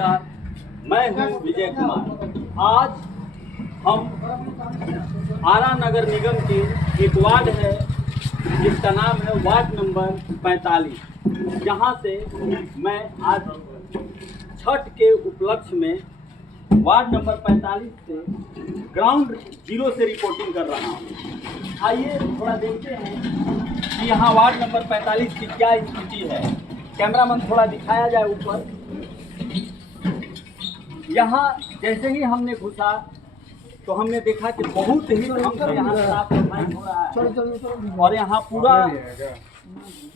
नमस्कार, मैं हूं विजय कुमार। आज हम आरा नगर निगम के एक वार्ड है जिसका नाम है वार्ड नंबर 45। यहाँ से मैं आज छठ के उपलक्ष्य में वार्ड नंबर 45 से ग्राउंड जीरो से रिपोर्टिंग कर रहा हूँ। आइए थोड़ा देखते हैं कि यहाँ वार्ड नंबर 45 की क्या स्थिति है। कैमरामैन थोड़ा दिखाया जाए ऊपर। यहाँ जैसे ही हमने घुसा तो हमने देखा कि बहुत ही ढंग से यहाँ साफ सफाई हो रहा है और यहाँ पूरा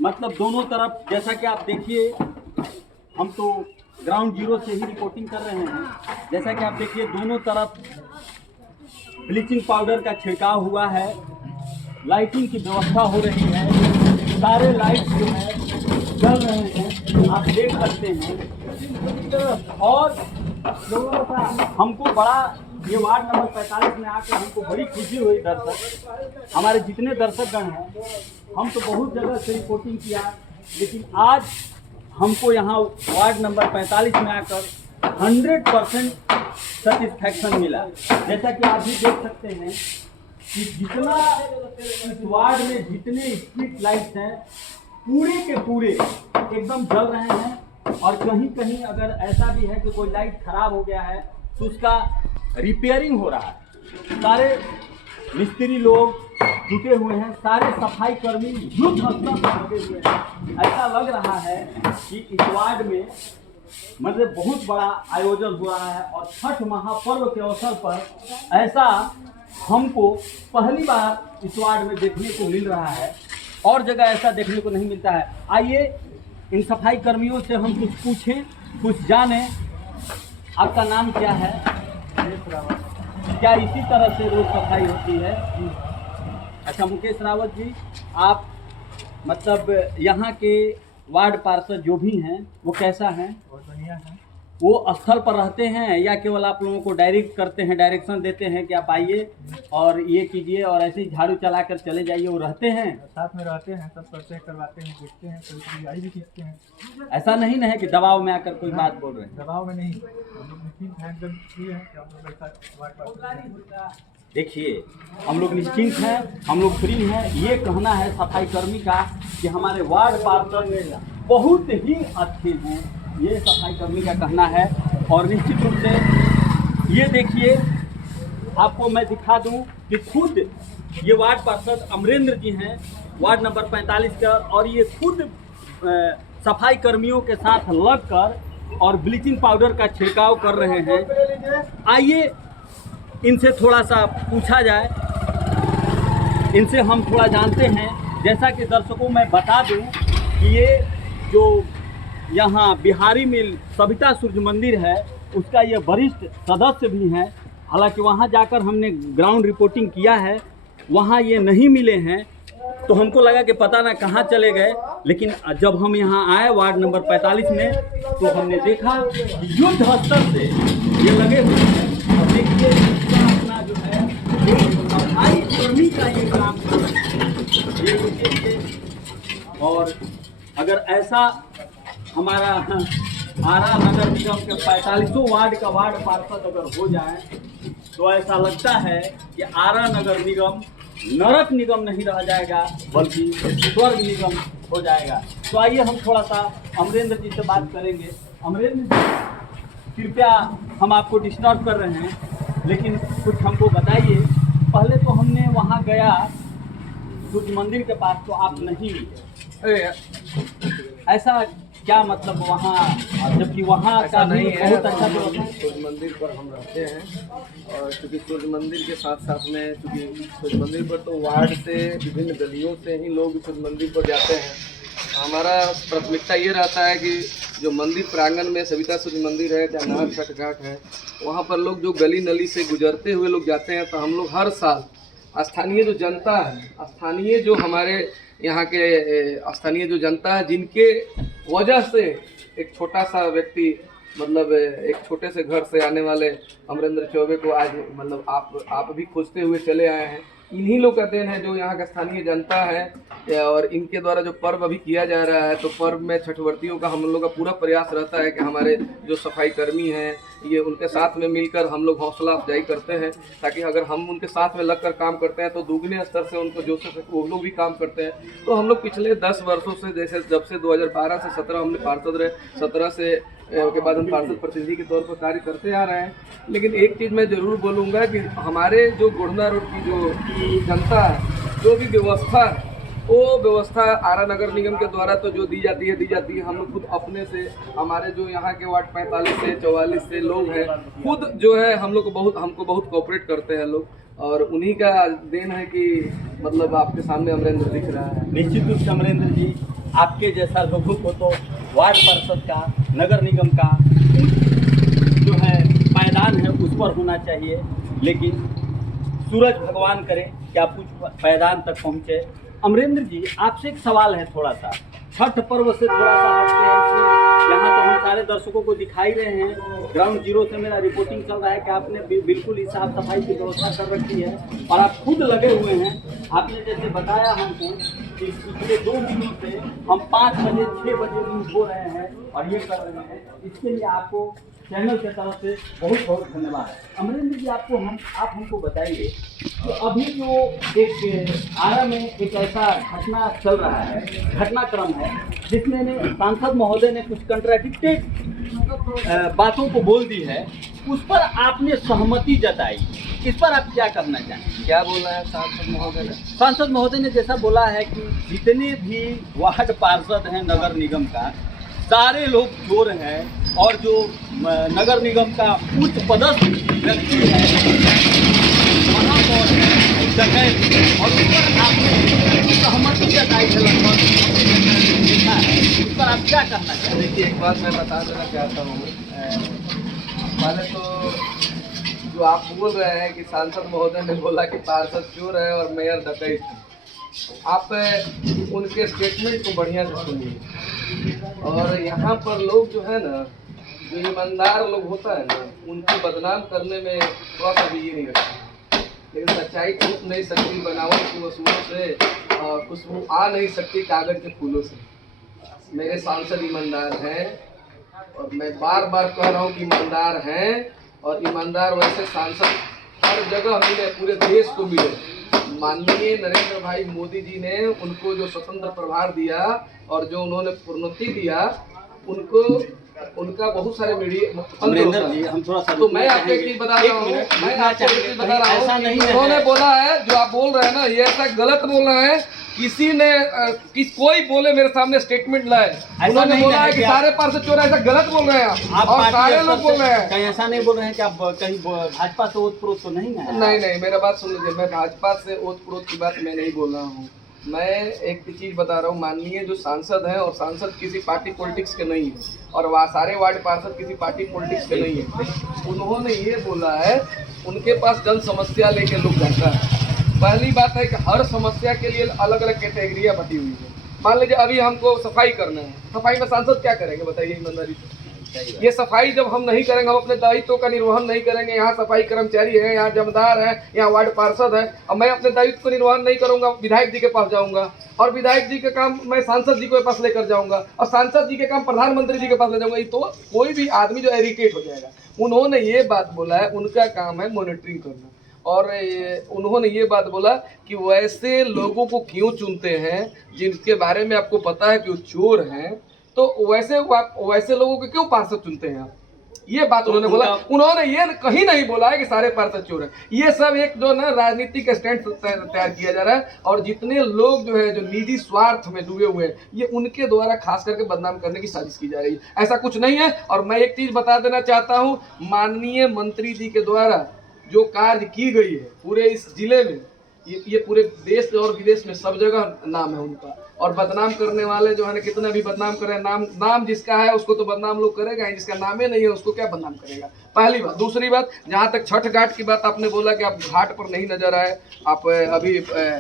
मतलब दोनों तरफ, जैसा कि आप देखिए, हम तो ग्राउंड जीरो से ही रिपोर्टिंग कर रहे हैं। जैसा कि आप देखिए दोनों तरफ ब्लीचिंग पाउडर का छिड़काव हुआ है, लाइटिंग की व्यवस्था हो रही है, सारे लाइट जो है जल रहे हैं, आप देख सकते हैं। और हमको बड़ा ये वार्ड नंबर 45 में आकर हमको बड़ी खुशी हुई। दर्शक, हमारे जितने दर्शकगण हैं, हम तो बहुत जगह से रिपोर्टिंग किया, लेकिन आज हमको यहाँ वार्ड नंबर 45 में आकर 100% सेटिस्फैक्शन मिला। जैसा कि आप भी देख सकते हैं कि जितना इस वार्ड में जितने स्ट्रीट लाइट्स हैं पूरे के पूरे एकदम जल रहे हैं। और कहीं कहीं अगर ऐसा भी है कि कोई लाइट खराब हो गया है तो उसका रिपेयरिंग हो रहा है। सारे मिस्त्री लोग जुटे हुए हैं, सारे सफाई कर्मी युद्ध स्तर पर लगे हुए हैं। ऐसा लग रहा है कि इस वार्ड में मतलब बहुत बड़ा आयोजन हो रहा है और छठ महापर्व के अवसर पर ऐसा हमको पहली बार इस वार्ड में देखने को मिल रहा है। और जगह ऐसा देखने को नहीं मिलता है। आइए इन सफाई कर्मियों से हम कुछ पूछें, कुछ जानें। आपका नाम क्या है? क्या इसी तरह से रोज सफाई होती है? अच्छा मुकेश रावत जी, आप मतलब यहाँ के वार्ड पार्षद जो भी हैं वो कैसा हैं? बहुत बढ़िया है। वो स्थल पर रहते हैं या केवल आप लोगों को डायरेक्ट करते हैं, डायरेक्शन देते हैं कि आप आइए और ये कीजिए और ऐसे ही झाड़ू चलाकर चले जाइए? वो रहते हैं, साथ में रहते हैं, सब करते हैं, करवाते हैं, देखते हैं, कभी गाड़ी भी खींचते हैं। ऐसा नहीं ना है कि दबाव में आकर कोई बात बोल रहे हैं? दबाव में नहीं, हम लोग निश्चिंत हैं, एकदम फ्री हैं कि हम लोग ऐसा वार्ड पार्षद। देखिए, हम लोग निश्चिंत हैं, हम लोग फ्री हैं। ये कहना है सफाई कर्मी का कि हमारे वार्ड पार्षद बहुत ही अच्छे हैं, ये सफाई कर्मी का कहना है। और निश्चित रूप से ये देखिए, आपको मैं दिखा दूं कि खुद ये वार्ड पार्षद अमरेंद्र जी हैं वार्ड नंबर 45 का, और ये खुद सफाई कर्मियों के साथ लगकर और ब्लीचिंग पाउडर का छिड़काव कर रहे हैं। आइए इनसे थोड़ा सा पूछा जाए, इनसे हम थोड़ा जानते हैं। जैसा कि दर्शकों मैं बता दूं कि ये जो यहाँ बिहारी मिल सविता सूर्य मंदिर है उसका ये वरिष्ठ सदस्य भी हैं। हालांकि वहाँ जाकर हमने ग्राउंड रिपोर्टिंग किया है, वहाँ ये नहीं मिले हैं, तो हमको लगा कि पता ना कहाँ चले गए। लेकिन जब हम यहाँ आए वार्ड नंबर 45 में तो हमने देखा कि युद्ध स्तर से ये लगे हुए हैं। और देखिए अपना जो है सफाई कर्मी का ये काम ये देखिए। और अगर ऐसा हमारा आरा नगर निगम के 45 वार्ड का वार्ड पार्षद अगर हो जाए तो ऐसा लगता है कि आरा नगर निगम नरक निगम नहीं रह जाएगा बल्कि स्वर्ग निगम हो जाएगा। तो आइए हम थोड़ा सा अमरेंद्र जी से बात करेंगे। अमरेंद्र जी, कृपया हम आपको डिस्टर्ब कर रहे हैं, लेकिन कुछ हमको बताइए। पहले तो हमने वहाँ गया सूर्य मंदिर के पास तो आप नहीं मिले, ऐसा क्या मतलब वहाँ, जबकि वहाँ का नहीं है। बहुत अच्छा हम सूर्य मंदिर पर हम रहते हैं और क्योंकि सूर्य मंदिर के साथ साथ में क्योंकि सूर्य मंदिर पर तो वार्ड से विभिन्न गलियों से ही लोग सूर्य मंदिर पर जाते हैं। हमारा प्राथमिकता ये रहता है कि जो मंदिर प्रांगण में सविता सूर्य मंदिर है, जहाँ नहर छठ घाट है, वहाँ पर लोग जो गली नली से गुजरते हुए लोग जाते हैं, तो हम लोग हर साल स्थानीय जो जनता है, स्थानीय जो हमारे यहाँ के स्थानीय जो जनता है, जिनके वजह से एक छोटा सा व्यक्ति मतलब एक छोटे से घर से आने वाले अमरेंद्र चौबे को आज मतलब आप भी खोजते हुए चले आए हैं। इन्हीं लोग का देन है, जो यहाँ का स्थानीय जनता है, और इनके द्वारा जो पर्व अभी किया जा रहा है, तो पर्व में छठवर्तियों का हम लोग का पूरा प्रयास रहता है कि हमारे जो सफाई कर्मी हैं ये उनके साथ में मिलकर हम लोग हौसला अफजाई करते हैं, ताकि अगर हम उनके साथ में लगकर काम करते हैं तो दुगने स्तर से उनको जो से वो लोग भी काम करते हैं। तो हम लोग पिछले 10 वर्षों से, जैसे जब से 2012 से 17 हमने पार्षद रहे, 17 से के बाद हम पार्षद प्रतिनिधि के तौर पर कार्य करते आ रहे हैं। लेकिन एक चीज़ मैं ज़रूर बोलूँगा कि हमारे जो गुड़ना रोड की जो जनता है, जो भी व्यवस्था है, वो व्यवस्था आरा नगर निगम के द्वारा तो जो दी जाती है। हम लोग खुद अपने से, हमारे जो यहाँ के वार्ड 45 से 44 से लोग हैं, खुद जो है हमको बहुत कोऑपरेट करते हैं लोग, और उन्हीं का देन है कि मतलब आपके सामने अमरेंद्र दिख रहा है। निश्चित रूप से अमरेंद्र जी, आपके जैसा लोगों को तो वार्ड पार्षद का, नगर निगम का जो है पायदान है उस पर होना चाहिए, लेकिन सूरज भगवान करे कि आप कुछ पायदान तक पहुँचे। अमरेंद्र जी, आपसे एक सवाल है थोड़ा सा, छठ पर्व से थोड़ा सा हटते हैं। इसमें यहाँ तो हम सारे दर्शकों को दिखाई रहे हैं, ग्राउंड जीरो से मेरा रिपोर्टिंग चल रहा है कि आपने बिल्कुल ही साफ सफाई की व्यवस्था कर रखी है और आप खुद लगे हुए हैं। आपने जैसे बताया हमको कि पिछले 2 दिनों से हम 5 बजे 6 बजे न्यूज़ हो रहे हैं और ये कर रहे हैं, इसके लिए आपको चैनल के तरफ से बहुत बहुत धन्यवाद। अमरेंद्र जी, आप हमको बताइए कि अभी जो एक आरा में एक ऐसा घटना चल रहा है, घटनाक्रम है, जिसमें सांसद महोदय ने कुछ कंट्राडिक्टेड बातों को बोल दी है, उस पर आपने सहमति जताई, इस पर आप क्या करना चाहें? क्या बोल रहा है सांसद महोदय ने? सांसद महोदय ने जैसा बोला है कि जितने भी वार्ड पार्षद हैं नगर निगम का, सारे लोग चोर हैं, और जो नगर निगम का उच्च पदस्थ व्यक्ति है वहाँ पर डकैत, और उस पर आपने सहमति जताई है लगभग, देखा है, उस पर आप क्या करना चाहते हैं? देखिए, एक बात मैं बता देना चाहता हूँ। पहले तो जो आप बोल रहे हैं कि सांसद महोदय ने बोला कि पार्षद चोर है और मेयर डकैत है, आप उनके स्टेटमेंट को बढ़िया से सुनिए। और यहाँ पर लोग जो है ना, जो ईमानदार लोग होता है ना, उनको बदनाम करने में थोड़ा सा भी ये नहीं रखता, लेकिन सच्चाई छुप नहीं सकती बनावट की वसूलों से, खुशबू आ नहीं सकती कागज के फूलों से। मेरे सांसद ईमानदार हैं, और मैं बार बार कह रहा हूँ कि ईमानदार हैं, और ईमानदार वैसे सांसद हर जगह मिले, पूरे देश को मिले। माननीय नरेंद्र भाई मोदी जी ने उनको जो स्वतंत्र प्रभार दिया और जो उन्होंने प्रोन्नति दिया, उनका बहुत सारे मीडिया। अमरेंद्र जी, हम थोड़ा सा, तो मैं आपको एक चीज बता रहा हूँ, ऐसा नहीं है, उन्होंने बोला है, जो आप बोल रहे हैं ना, ये ऐसा गलत बोल रहे हैं। किसी ने कोई बोले मेरे सामने स्टेटमेंट लाए, उन्होंने बोला है कि सारे पार्षद चोर, ऐसा गलत बोल रहे हैं आप, और सारे लोग बोल रहे हैं। कहीं ऐसा नहीं बोल रहे हैं कि आप कहीं भाजपा से ओत प्रोत तो नहीं है? नहीं, मेरा बात सुन लीजिए, मैं भाजपा से ओत प्रोत की बात मैं नहीं बोल रहा हूँ। मैं एक चीज़ बता रहा हूँ, माननीय जो सांसद हैं, और सांसद किसी पार्टी पॉलिटिक्स के नहीं है, और वह सारे वार्ड पार्षद किसी पार्टी पॉलिटिक्स के नहीं है। उन्होंने ये बोला है, उनके पास जन समस्या लेके लोग जाता है। पहली बात है कि हर समस्या के लिए अलग अलग कैटेगरियाँ बटी हुई है। मान लीजिए अभी हमको सफाई करना है, सफाई में सांसद क्या करेंगे बताइए ईमानदारी से? ये सफाई जब हम नहीं करेंगे, हम अपने दायित्व का निर्वहन नहीं करेंगे, यहाँ सफाई कर्मचारी है, यहाँ जमदार है, यहाँ वार्ड पार्षद है, अब मैं अपने दायित्व को निर्वहन नहीं करूँगा, विधायक जी के पास जाऊँगा, और विधायक जी के काम मैं सांसद जी के पास लेकर जाऊँगा, और सांसद जी के काम प्रधानमंत्री जी के पास ले जाऊँगा, तो कोई भी आदमी जो इरिटेट हो जाएगा। उन्होंने ये बात बोला है, उनका काम है मॉनिटरिंग करना, और उन्होंने ये बात बोला कि वैसे लोगों को क्यों चुनते हैं जिनके बारे में आपको पता है कि वो चोर हैं, तो वैसे लोगों को क्यों पार्षद चुनते हैं आप? ये बात उन्होंने बोला। उन्होंने ये कहीं नहीं बोला है कि सारे पार्षद चोर हैं। ये सब एक जो ना राजनीतिक स्टैंड तैयार किया जा रहा है, और जितने लोग जो है जो निजी स्वार्थ में डूबे हुए हैं, ये उनके द्वारा खास करके बदनाम करने की साजिश की जा रही है। ऐसा कुछ नहीं है। और मैं एक चीज बता देना चाहता हूँ, माननीय मंत्री जी के द्वारा जो कार्य की गई है पूरे इस जिले में, ये पूरे देश और विदेश में सब जगह नाम है उनका। और बदनाम करने वाले जो है ना कितने भी बदनाम करें, नाम जिसका है उसको तो बदनाम लोग करेगा ही, जिसका नामे नहीं है उसको क्या बदनाम करेगा। पहली बात। दूसरी बात, जहाँ तक छठ घाट की बात आपने बोला कि आप घाट पर नहीं नजर आए, आप अभी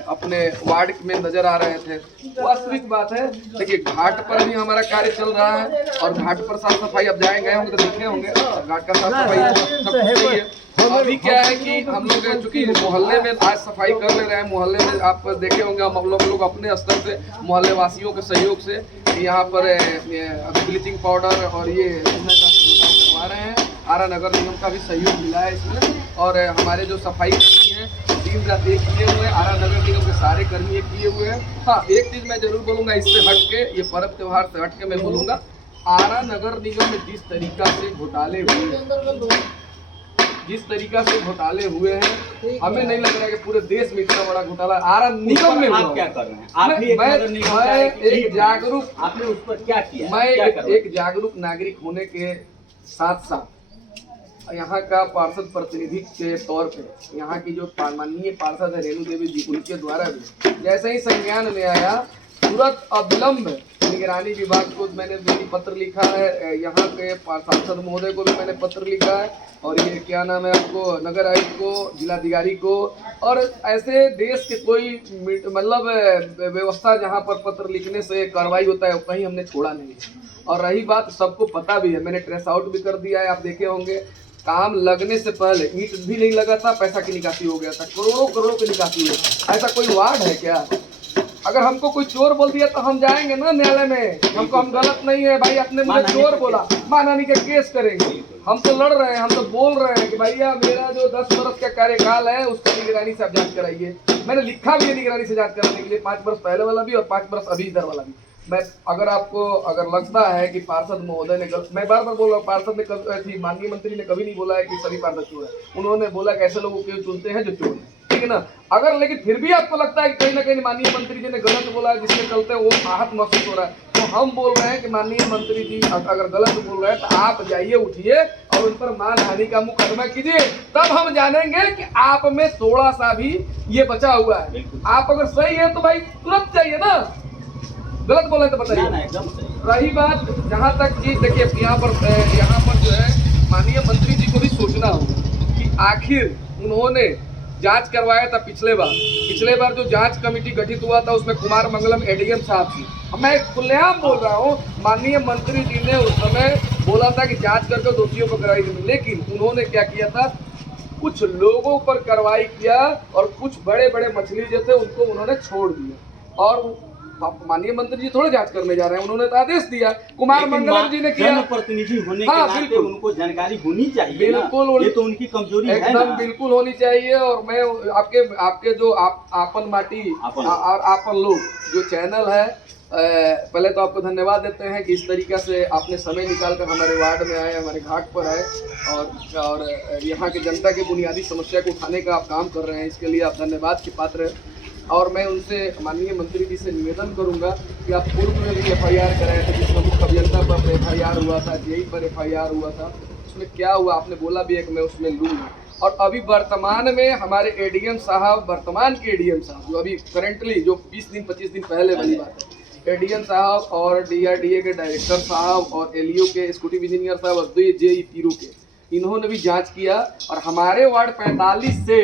अपने वार्ड में नजर आ रहे थे, वास्तविक बात है। देखिए घाट पर भी हमारा कार्य चल रहा है और घाट पर साफ सफाई अब गए होंगे तो देखे होंगे घाट का साफ सफाई सब सही है। अभी क्या है कि हम लोग चूंकि मोहल्ले में आज सफाई कर ले रहे हैं, मोहल्ले में आप देखे होंगे हम लोग अपने स्तर से मोहल्ले वासियों के सहयोग से यहाँ पर ब्लीचिंग पाउडर और ये करवा रहे हैं। आरा नगर निगम का भी सहयोग मिला है इसमें, और हमारे जो सफाई कर्मी हैं दिन रात एक किए हुए हैं, आरा नगर निगम के सारे कर्मी एक किए हुए हैं। हाँ, एक चीज़ मैं जरूर बोलूँगा, इससे हट के, ये पर्व त्यौहार से हट के मैं बोलूँगा, आरा नगर निगम में जिस तरीका से घोटाले हुए हैं, हमें नहीं लग रहा है कि पूरे देश में इतना बड़ा घोटाला आरा निगम में। आप क्या कर रहे हैं? आप भी एक जागरूक, आपने उस पर क्या किया? मैं एक जागरूक नागरिक होने के साथ साथ यहाँ का पार्षद प्रतिनिधि के तौर पे यहाँ की जो माननीय पार्षद है रेणु देवी जी, उनके द्वारा भी जैसे ही संज्ञान में आया तुरंत अविलंब निगरानी विभाग को मैंने भी पत्र लिखा है, यहाँ के सांसद महोदय को भी मैंने पत्र लिखा है, और ये क्या नाम है आपको, नगर आयुक्त को, जिलाधिकारी को, और ऐसे देश के कोई मतलब व्यवस्था जहाँ पर पत्र लिखने से कार्रवाई होता है कहीं हमने छोड़ा नहीं है। और रही बात, सबको पता भी है, मैंने ट्रेस आउट भी कर दिया है, आप देखे होंगे काम लगने से पहले ईंट भी नहीं लगा था, पैसा की निकासी हो गया था, करोड़ों की निकासी हुई। ऐसा कोई वार्ड है क्या? अगर हमको कोई चोर बोल दिया तो हम जाएंगे ना न्यायालय में, हमको हम गलत नहीं है भाई, अपने मुझे चोर बोला, मानहानि का केस करेंगे। हम तो लड़ रहे हैं, हम तो बोल रहे हैं कि भैया मेरा जो 10 वर्ष का कार्यकाल है उसका निगरानी से आप जांच कराइए। मैंने लिखा भी है निगरानी से जांच कराने के लिए, 5 वर्ष पहले वाला भी और 5 वर्ष अभी इधर वाला भी। मैं अगर आपको लगता है कि पार्षद महोदय ने मैं बार बार बोल रहा हूँ, पार्षद ने माननीय मंत्री ने कभी नहीं बोला है कि सभी पार्षद चोर है, उन्होंने बोला कि ऐसे लोगों को चुनते हैं जो चोर है, ठीक है ना। अगर लेकिन फिर भी आपको लगता है कि कहीं ना कहीं माननीय मंत्री जी ने गलत बोला है, जिसके चलते वो आहत महसूस हो रहा है, तो हम बोल रहे हैं कि माननीय मंत्री जी अगर गलत बोल रहे हैं तो आप जाइए, उठिए और उन पर मानहानि का मुकदमा कीजिए, तब हम जानेंगे कि आप में थोड़ा सा भी ये बचा हुआ है। आप अगर सही है तो भाई तुरंत जाइए ना, गलत बोले तो बताइए। रही बात जहाँ तक कि देखिए यहाँ पर जो है माननीय मंत्री जी को भी सोचना होगा कि आखिर उन्होंने जांच करवाया था पिछले बार जो जांच कमेटी गठित हुआ था उसमें कुमार मंगलम एडीएम साहब थी। मैं खुलेआम बोल रहा हूँ, माननीय मंत्री जी ने उस समय बोला था कि जांच करके दोषियों पर कार्रवाई करेंगे, लेकिन उन्होंने क्या किया था, कुछ लोगों पर कार्रवाई किया और कुछ बड़े बड़े मछली जो थे उनको उन्होंने छोड़ दिया। और माननीय मंत्री जी थोड़े जांच करने जा रहे हैं, उन्होंने तो आदेश दिया, कुमार मंगलम जी ने किया। प्रतिनिधि होने के नाते उनको जानकारी होनी चाहिए, बिल्कुल, ये तो उनकी कमजोरी है एकदम बिल्कुल होनी चाहिए। और मैं आपके जो आपन माटी और आपन लोग जो चैनल है, पहले तो आपको धन्यवाद देते हैं कि इस तरीका से आपने समय निकाल कर हमारे वार्ड में आए, हमारे घाट पर आए और यहाँ के जनता की बुनियादी समस्या को उठाने का आप काम कर रहे हैं, इसके लिए आप धन्यवाद के पात्र हैं। और मैं उनसे माननीय मंत्री जी से निवेदन करूंगा कि आप पूर्व में भी FIR कराए थे, जिसमें मुख्य अभियंता पर FIR हुआ था, JE पर FIR हुआ था, उसमें क्या हुआ आपने बोला भी है कि मैं उसमें लूँगा। और अभी वर्तमान में हमारे ADM साहब, वर्तमान के ADM साहब जो अभी करेंटली जो 20 दिन 25 दिन पहले वाली बात है, ADM साहब और DRDA के डायरेक्टर साहब और LEO के एक्जीक्यूटिव इंजीनियर साहब और 2 JE पीरो के, इन्होंने भी जाँच किया और हमारे वार्ड 45 से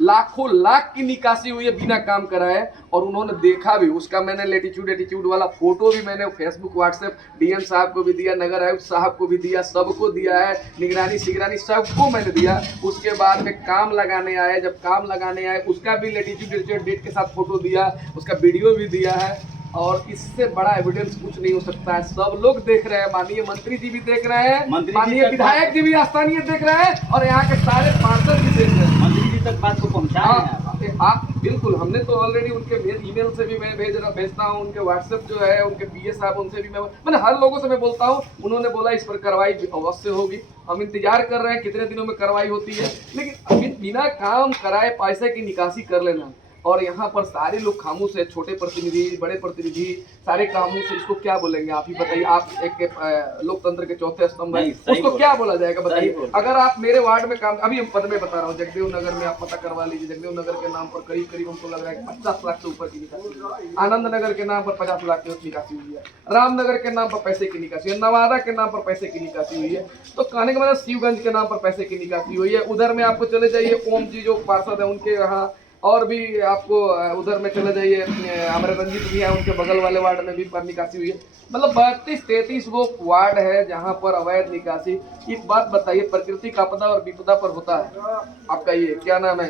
लाखों लाख की निकासी हुई है बिना काम कराए, और उन्होंने देखा भी। उसका मैंने लेटीट्यूड एटीट्यूड वाला फोटो भी मैंने फेसबुक व्हाट्सएप DM साहब को भी दिया, नगर आयुक्त साहब को भी दिया, सबको दिया है, निगरानी सिगरानी सबको मैंने दिया। उसके बाद में काम लगाने आए, जब काम लगाने आए उसका भी लेटीट्यूड एटीट्यूड डेट के साथ फोटो दिया, उसका वीडियो भी दिया है। और इससे बड़ा एविडेंस कुछ नहीं हो सकता है। सब लोग देख रहे हैं, माननीय मंत्री जी भी देख रहे हैं, माननीय विधायक जी भी स्थानीय देख रहे हैं और यहाँ के सारे पार्षद भी देख रहे हैं। मंत्री जी तक बात को पहुँचाएं आप बिल्कुल, हमने तो ऑलरेडी उनके ईमेल से भी मैं भेजता हूँ, उनके व्हाट्सएप जो है उनके PA साहब उनसे भी मैंने हर लोगों से मैं बोलता हूँ। उन्होंने बोला इस पर कार्रवाई अवश्य होगी, हम इंतजार कर रहे हैं कितने दिनों में कार्रवाई होती है। लेकिन अभी बिना काम कराए पैसे की निकासी कर लेना, और यहाँ पर सारे लोग खामोश है, छोटे प्रतिनिधि, बड़े प्रतिनिधि, सारे खामोश है। इसको क्या बोलेंगे आप ही बताइए। आप एक लोकतंत्र के चौथे स्तंभ है, उसको क्या बोला जाएगा बताइए। अगर आप मेरे वार्ड में काम, अभी पद में बता रहा हूँ, जगदेव नगर में आप पता करवा लीजिए, जगदेव नगर के नाम पर करीब करीब हमको लग रहा है 50 लाख से ऊपर की निकासी हुई है। आनंद नगर के नाम पर 50 लाख की निकासी हुई है। रामनगर के नाम पर पैसे की निकासी है। नवादा के नाम पर पैसे की निकासी हुई है। तो कहने का मतलब शिवगंज के नाम पर पैसे की निकासी हुई है। उधर में आपको चले जाइए, ओम जी जो पार्षद है उनके यहाँ, और भी आपको उधर में चले जाइए, हमारे रंजीत भी है, उनके बगल वाले वार्ड में भी पर निकासी हुई है। मतलब 32-33 वो वार्ड है जहाँ पर अवैध निकासी। एक बात बताइए, प्रकृति का आपदा और विपदा पर होता है आपका ये क्या नाम है,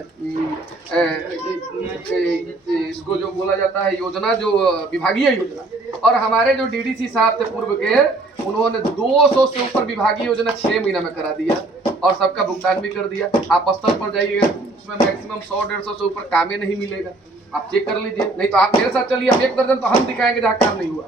इसको जो बोला जाता है योजना, जो विभागीय योजना, और हमारे जो डीडीसी साहब थे पूर्व के, उन्होंने 200 से ऊपर विभागीय योजना 6 महीना में करा दिया और सबका भुगतान भी कर दिया। आप स्तर पर जाइएगा, उसमें मैक्सिमम 100-150 से ऊपर काम ही नहीं मिलेगा। आप चेक कर लीजिए, नहीं तो आप मेरे साथ चलिए, अब 1 दर्जन तो हम दिखाएंगे जहाँ काम नहीं हुआ।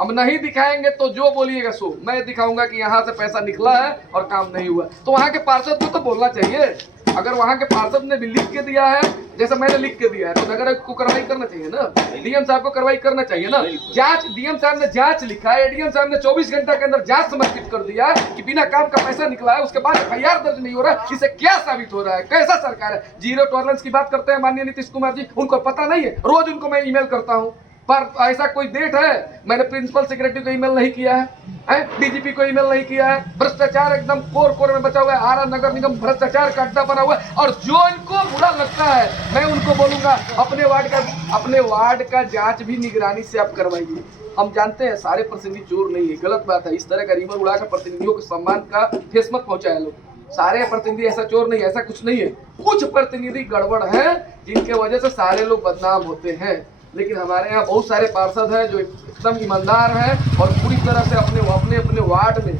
अब नहीं दिखाएंगे तो जो बोलिएगा सो मैं दिखाऊंगा कि यहाँ से पैसा निकला है और काम नहीं हुआ। तो वहाँ के पार्षद को तो बोलना चाहिए। अगर वहाँ के पार्षद ने भी लिख के दिया है, जैसे मैंने लिख के दिया है, तो नगर को कार्रवाई करना चाहिए ना, डीएम साहब को कार्रवाई करना चाहिए ना। जांच, डीएम साहब ने जांच लिखा है, एडीएम साहब ने 24 घंटे के अंदर जांच समर्पित कर दिया है कि बिना काम का पैसा निकला है, उसके बाद एफआईआर दर्ज नहीं हो रहा है। इससे क्या साबित हो रहा है, कैसा सरकार है। जीरो टॉलरेंस की बात करते हैं माननीय नीतीश कुमार जी, उनको पता नहीं है। रोज उनको मैं ईमेल करता हूँ, पर ऐसा कोई डेट है मैंने प्रिंसिपल सेक्रेटरी को ईमेल नहीं किया है, डीजीपी को ईमेल नहीं किया है। भ्रष्टाचार एकदम कोर में बचा हुआ है। आरा नगर निगम भ्रष्टाचार का अड्डा बना हुआ है। और जो इनको बुरा लगता है, मैं उनको बोलूंगा अपने वार्ड का जांच भी निगरानी से आप करवाइए। हम जानते हैं सारे प्रतिनिधि चोर नहीं है, गलत बात है। इस तरह का रीमर उड़ाकर प्रतिनिधियों के सम्मान का ठेस मत पहुंचाए लोग। सारे प्रतिनिधि ऐसा चोर नहीं है, ऐसा कुछ नहीं है। कुछ प्रतिनिधि गड़बड़ है जिनके वजह से सारे लोग बदनाम होते हैं। लेकिन हमारे यहाँ बहुत सारे पार्षद हैं जो एकदम ईमानदार हैं और पूरी तरह से अपने वार्ड में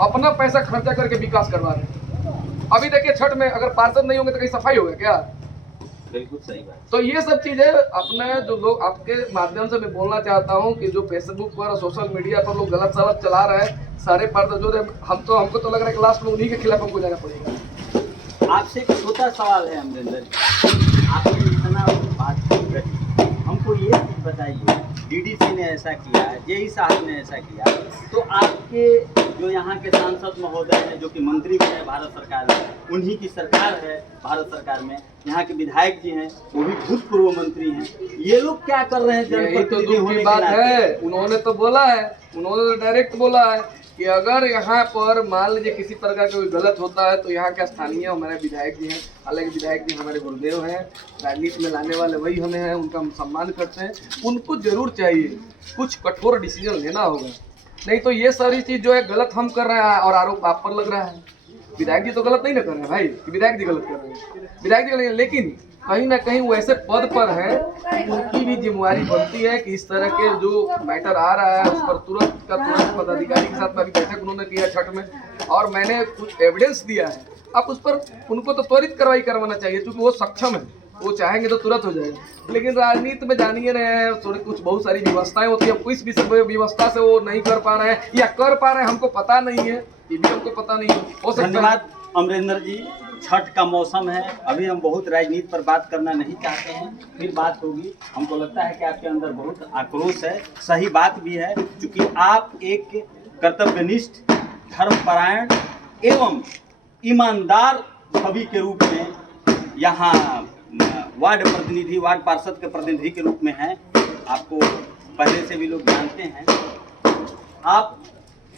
अपना पैसा खर्चा करके विकास करवा रहे हैं। अभी देखिए छठ में अगर पार्षद नहीं होंगे तो कहीं सफाई होगा क्या? बिल्कुल सही बात। तो ये सब चीजें अपने जो लोग, आपके माध्यम से मैं बोलना चाहता हूँ कि जो फेसबुक पर और सोशल मीडिया पर लोग गलत सलत चला रहे हैं, सारे पार्षद जो हमको तो लग रहा है कि लास्ट में उन्हीं के खिलाफ हमको जाना पड़ेगा। आपसे एक छोटा सवाल है अमरिंदर, आपने इतना बात रखी, हमको ये चीज बताइए, डीडीसी ने ऐसा किया, जेई साहब ने ऐसा किया, तो आपके जो यहाँ के सांसद महोदय हैं, जो कि मंत्री भी है भारत सरकार में, उन्हीं की सरकार है भारत सरकार में, यहाँ के विधायक जी हैं वो भी भूतपूर्व मंत्री हैं, ये लोग क्या कर रहे हैं? जनप्रतिनिधि होने की बात है। उन्होंने तो बोला है, उन्होंने तो डायरेक्ट बोला है कि अगर यहाँ पर मान लीजिए किसी प्रकार का कोई गलत होता है तो यहाँ के स्थानीय हमारे विधायक जी हैं, हालांकि विधायक जी हमारे गुरुदेव हैं, राजनीति में लाने वाले वही हमें हैं, उनका हम सम्मान करते हैं। उनको जरूर चाहिए कुछ कठोर डिसीजन लेना होगा, नहीं तो ये सारी चीज़ जो है गलत हम कर रहे हैं और आरोप आप पर लग रहा है। विधायक जी तो गलत नहीं ना कर रहे हैं भाई, विधायक जी गलत कर रहे हैं, विधायक जी गलत, लेकिन कहीं ना कहीं वो ऐसे पद पर है, उनकी भी जिम्मेवारी बनती है कि इस तरह के जो मैटर आ रहा है उस पर तुरंत पदाधिकारी के साथ अभी बैठक उन्होंने किया छठ में, और मैंने कुछ एविडेंस दिया है। अब उस पर उनको तो त्वरित कार्रवाई करवाना चाहिए, क्योंकि वो सक्षम है, वो चाहेंगे तो तुरंत हो जाएगा। लेकिन राजनीति में जानिए रहे हैं, थोड़ी कुछ बहुत सारी व्यवस्थाएं होती है, किस व्यवस्था से वो नहीं कर पा रहे हैं या कर पा रहे हैं हमको पता नहीं है, ये भी हमको पता नहीं है। हो सकता है। धन्यवाद अमरिंदर जी। छठ का मौसम है, अभी हम बहुत राजनीति पर बात करना नहीं चाहते हैं, फिर बात होगी। हमको लगता है कि आपके अंदर बहुत आक्रोश है, सही बात भी है, क्योंकि आप एक कर्तव्यनिष्ठ, धर्मपरायण एवं ईमानदार छवि के रूप में यहाँ वार्ड प्रतिनिधि, वार्ड पार्षद के प्रतिनिधि के रूप में हैं। आपको पहले से भी लोग जानते हैं। आप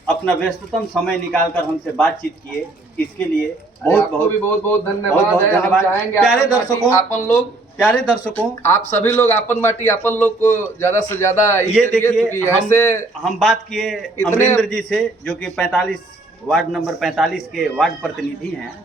अपना व्यस्ततम समय निकालकर हमसे बातचीत किए, इसके लिए बहुत बहुत धन्यवाद। प्यारे दर्शकों, प्यारे दर्शकों, आप सभी लोग आपन माटी आपन लोग को ज्यादा से ज्यादा ये देखिए, हम बात किए अमरिंदर जी से, जो कि 45 वार्ड नंबर 45 के वार्ड प्रतिनिधि हैं,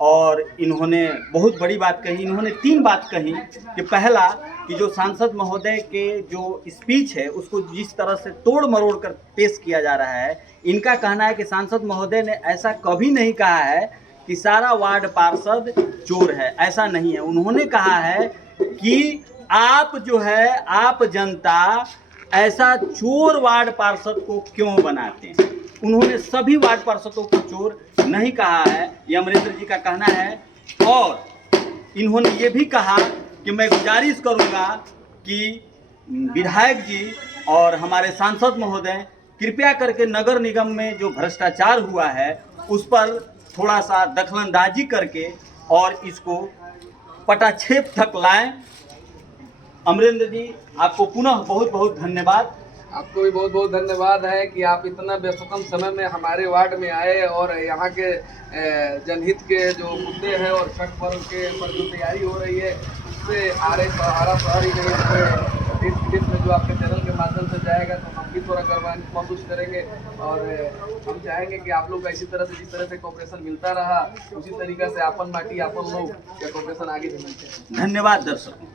और इन्होंने बहुत बड़ी बात कही। इन्होंने 3 बात कही कि पहला, कि जो सांसद महोदय के जो स्पीच है उसको जिस तरह से तोड़ मरोड़ कर पेश किया जा रहा है, इनका कहना है कि सांसद महोदय ने ऐसा कभी नहीं कहा है कि सारा वार्ड पार्षद चोर है, ऐसा नहीं है। उन्होंने कहा है कि आप जो है, आप जनता ऐसा चोर वार्ड पार्षद को क्यों बनाते हैं। उन्होंने सभी वार्ड पार्षदों को चोर नहीं कहा है, ये अमरिंदर जी का कहना है। और इन्होंने ये भी कहा कि मैं गुजारिश करूंगा कि विधायक जी और हमारे सांसद महोदय कृपया करके नगर निगम में जो भ्रष्टाचार हुआ है उस पर थोड़ा सा दखलंदाजी करके और इसको पटाक्षेप तक लाएं। अमरेंद्र जी, आपको पुनः बहुत बहुत धन्यवाद। आपको भी बहुत बहुत धन्यवाद है कि आप इतना व्यस्ततम समय में हमारे वार्ड में आए और यहाँ के जनहित के जो मुद्दे हैं और छठ पर्व के पर जो तैयारी हो रही है उससे आरा शहर ही नहीं पूरे देश विदेश में जो आपके चैनल के माध्यम से जाएगा तो हम भी थोड़ा गर्वान्वित महसूस करेंगे और हम चाहेंगे कि आप लोग का इसी तरह से जिस तरह से कोऑपरेशन मिलता रहा उसी तरीका से आपन माटी आपन लोग का कोऑपरेशन आगे भी मिलते हैं। धन्यवाद दर्शकों।